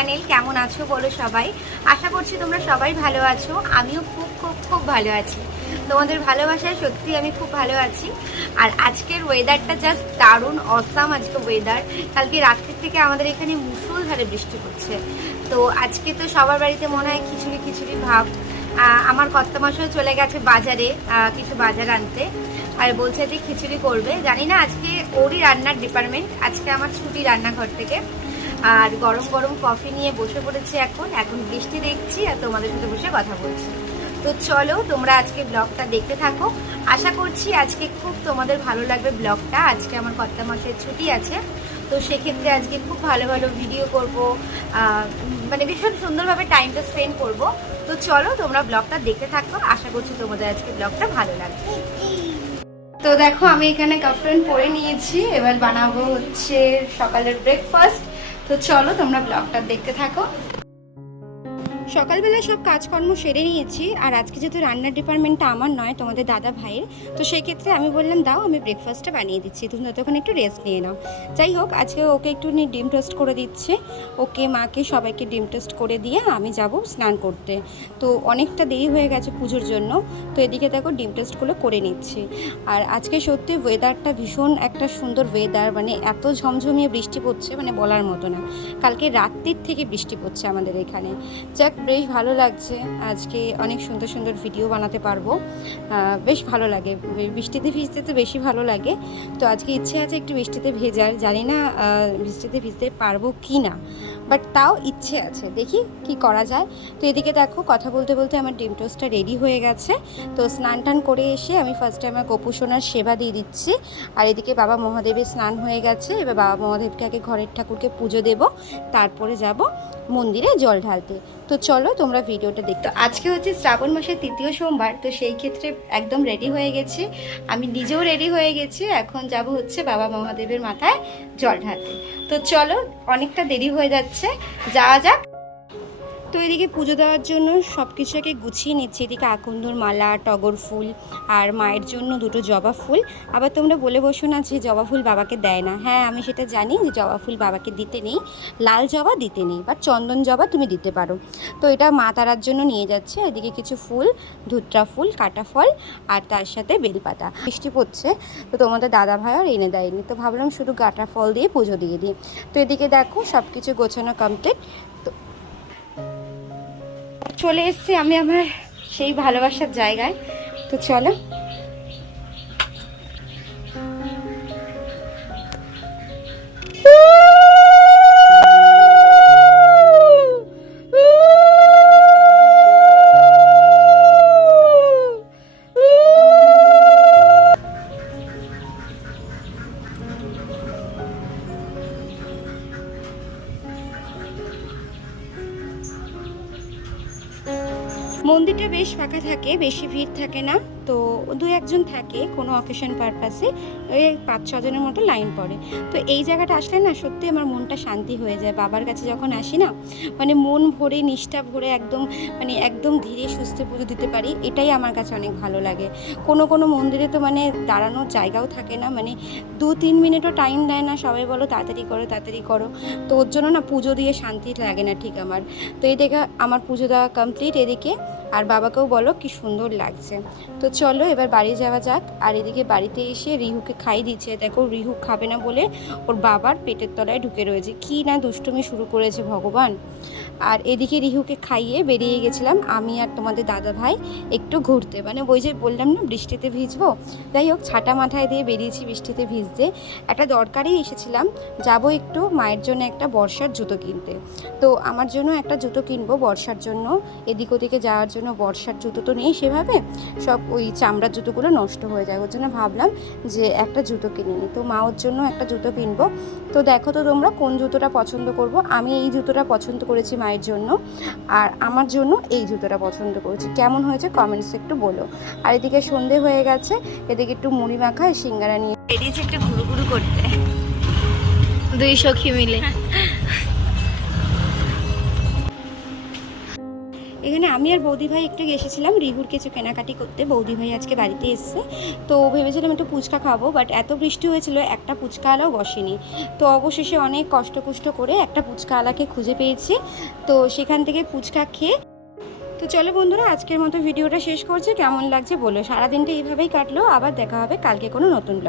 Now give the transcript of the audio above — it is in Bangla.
চ্যানেল। কেমন আছো বলো সবাই? আশা করছি তোমরা সবাই ভালো আছো। আমিও খুব খুব খুব ভালো আছি। তোমাদের ভালোবাসায় সত্যি আমি খুব ভালো আছি। আর আজকের ওয়েদারটা জাস্ট দারুণ অসাম। আজকে ওয়েদার, কালকে রাত্রির থেকে আমাদের এখানে মুষলধারে বৃষ্টি হচ্ছে। তো আজকে তো সবার বাড়িতে মনে হয় খিচুড়ি খিচুড়ি ভাব। আমার কর্তামশাই চলে গেছে বাজারে কিছু বাজার আনতে, আর বলছে যে খিচুড়ি করবে। জানি না আজকে ওরই রান্নার ডিপার্টমেন্ট, আজকে আমার ছুটি রান্নাঘর থেকে। আর গরম গরম কফি নিয়ে বসে পড়েছি। এখন বৃষ্টি দেখছি আর তোমাদের সাথে বসে কথা বলছি। তো চলো তোমরা আজকে ব্লগটা দেখতে থাকো। আশা করছি আজকে খুব তোমাদের ভালো লাগবে ব্লগটা। আজকে আমার কর্তামশাইয়ের ছুটি আছে, তো সেক্ষেত্রে আজকে খুব ভালো ভালো ভিডিও করব, মানে ভীষণ সুন্দরভাবে টাইমটা স্পেন্ড করব। তো চলো তোমরা ব্লগটা দেখতে থাকো। আশা করছি তোমাদের আজকে ব্লগটা ভালো লাগবে। তো দেখো আমি এখানে কাফরান পরে নিয়েছি, এবার বানাবো হচ্ছে সকালের ব্রেকফাস্ট। তো চলো তোমরা ব্লগটা দেখতে থাকো। সকালবেলা সব কাজকর্ম সেরে নিয়েছি, আর আজকে যেহেতু রান্নার ডিপার্টমেন্টটা আমার নয়, তোমাদের দাদা ভাইয়ের, তো সেই ক্ষেত্রে আমি বললাম দাও আমি ব্রেকফাস্টটা বানিয়ে দিচ্ছি, তুমি ততক্ষণ একটু রেস্ট নিয়ে নাও। যাই হোক, আজকে ওকে একটু ডিম টোস্ট করে দিচ্ছে, ওকে মাকে সবাইকে ডিম টোস্ট করে দিয়ে আমি যাব স্নান করতে। তো অনেকটা দেরি হয়ে গেছে পুজোর জন্য, তো এদিকে দেখো ডিম টোস্টগুলো করে নিচ্ছি। আর আজকে সত্যি ওয়েদারটা ভীষণ একটা সুন্দর ওয়েদার, মানে এত ঝমঝমিয়ে বৃষ্টি পড়ছে মানে বলার মতো না। কালকে রাত্রির থেকে বৃষ্টি পড়ছে আমাদের এখানে। যাক, বেশ ভালো লাগছে। আজকে অনেক সুন্দর সুন্দর ভিডিও বানাতে পারবো, বেশ ভালো লাগে। বৃষ্টিতে ভিজতে তো বেশি ভালো লাগে। তো আজকে ইচ্ছে আছে একটু বৃষ্টিতে ভেজার, জানি না বৃষ্টিতে ভিজতে পারবো কি না, বাট তাও ইচ্ছে আছে, দেখি কি করা যায়। তো এদিকে দেখো কথা বলতে বলতে আমার ডিম টোস্টটা রেডি হয়ে গেছে। তো স্নান টান করে এসে আমি ফার্স্টে আমার গোপু সোনার সেবা দিয়ে দিচ্ছি। আর এদিকে বাবা মহাদেবের স্নান হয়ে গেছে, এবার বাবা মহাদেবকে আগে ঘরের ঠাকুরকে পুজো দেব, তারপরে যাব মন্দিরে জল ঢালতে। তো চলো তোমরা ভিডিওটা দেখতে। আজকে হচ্ছে শ্রাবণ মাসের 3য় সোমবার, তো সেই ক্ষেত্রে একদম রেডি হয়ে গেছি, আমি নিজেও রেডি হয়ে গেছি। এখন যাব হচ্ছে বাবা মহাদেবের মাথায় জল ঢালতে। তো চলো, অনেকটা দেরি হয়ে যাচ্ছে, যাওয়া যাক। তো এদিকে পুজো দেওয়ার জন্য সব কিছু আগে গুছিয়ে নিচ্ছি। এদিকে আকন্দর মালা, টগর ফুল, আর মায়ের জন্য 2টো জবা ফুল। আবার তোমরা বলে বসো না যে জবা ফুল বাবাকে দেয় না। হ্যাঁ, আমি সেটা জানি যে জবা ফুল বাবাকে দিতে নেই, লাল জবা দিতে নেই, বা চন্দন জবা তুমি দিতে পারো। তো এটা মা তারার জন্য নিয়ে যাচ্ছে। এদিকে কিছু ফুল, ধুত্রা ফুল, কাটা ফল, আর তার সাথে বেলপাতা। বৃষ্টি পড়ছে, তো তোমাদের দাদা ভাই আর এনে দেয়নি, তো ভাবলাম শুধু কাটা ফল দিয়ে পুজো দিয়ে দিই। তো এদিকে দেখো সব কিছু গোছানো কমপ্লিট। তো চলে এসেছি আমি আমার সেই ভালোবাসার জায়গায়। তো চলো। মন্দিরটা বেশ ফাঁকা থাকে, বেশি ভিড় থাকে না। তো 2-1জন থাকে কোনো অকেশন পারপাসে, ওই 5-6 জনের মতো লাইন পড়ে। তো এই জায়গাটা আসলে না সত্যি আমার মনটা শান্তি হয়ে যায়। বাবার কাছে যখন আসি না, মানে মন ভরে নিষ্ঠা ভরে একদম মানে একদম ধীরে সুস্থে পুজো দিতে পারি, এটাই আমার কাছে অনেক ভালো লাগে। কোনো মন্দিরে তো মানে দাঁড়ানোর জায়গাও থাকে না, মানে 2-3 মিনিটও টাইম দেয় না, সবাই বলো তাড়াতাড়ি করো তাড়াতাড়ি করো। তো ওর জন্য না পুজো দিয়ে শান্তি লাগে না ঠিক আমার। তো এই দেখে আমার পুজো দেওয়া কমপ্লিট এদিকে, আর বাবাকেও বলো কি সুন্দর লাগছে। তো চলো এবার বাড়ি যাওয়া যাক। আর এদিকে বাড়িতে এসে রিহুকে খাই দিচ্ছে। দেখো রিহু খাবে না বলে ওর বাবার পেটের তলায় ঢুকে রয়েছে, কি না দুষ্টুমি শুরু করেছে ভগবান। আর এদিকে রিহুকে খাইয়ে বেরিয়ে গেছিলাম আমি আর তোমাদের দাদা ভাই একটু ঘুরতে, মানে ওই যে বললাম না বৃষ্টিতে ভিজবো, যাই হোক ছাতা মাথায় দিয়ে বেরিয়েছি বৃষ্টিতে ভিজতে। একটা দরকারেই এসেছিলাম, যাব একটু মায়ের জন্য একটা বর্ষার জুতো কিনতে। তো আমার জন্য একটা জুতো কিনবো বর্ষার জন্য, এদিক ওদিকে যাওয়ার জন্য। বর্ষার জুতো তো নেই সেভাবে, সব ওই চামড়ার জুতোগুলো নষ্ট হয়ে যায়, ওর জন্য ভাবলাম যে একটা জুতো কিনে নিই। তো মা ওর জন্য একটা জুতো কিনবো। তো দেখো তো তোমরা কোন জুতোটা পছন্দ করবো। আমি এই জুতোটা পছন্দ করেছি মায়ের জন্য, আর আমার জন্য এই জুতোটা পছন্দ করেছি। কেমন হয়েছে কমেন্টসে একটু বলো। আর এদিকে সন্ধে হয়ে গেছে, এদিকে একটু মুড়ি মাখা সিঙ্গারা নিয়ে বেরিয়েছে একটু ঘুরু ঘুরু করতে, 2 সখী মিলে। এখানে আমি আর বৌদি ভাই একটু এসেছিলাম রিহুর কিছু কেনাকাটি করতে। বৌদি ভাই আজকে বাড়িতে এসছে, তো ভেবেছিলাম একটু ফুচকা খাবো, বাট এত বৃষ্টি হয়েছিল একটা ফুচকাওয়ালাও বসেনি। তো অবশেষে অনেক কষ্ট করে একটা ফুচকাওয়ালাকে খুঁজে পেয়েছি, তো সেখান থেকে ফুচকা খেয়ে তো চলো বন্ধুরা, আজকের মতো ভিডিওটা শেষ করছি। কেমন লাগছে বলো। সারাদিনটা এইভাবেই কাটলো, আবার দেখা হবে কালকে কোনো নতুন ব্লগ।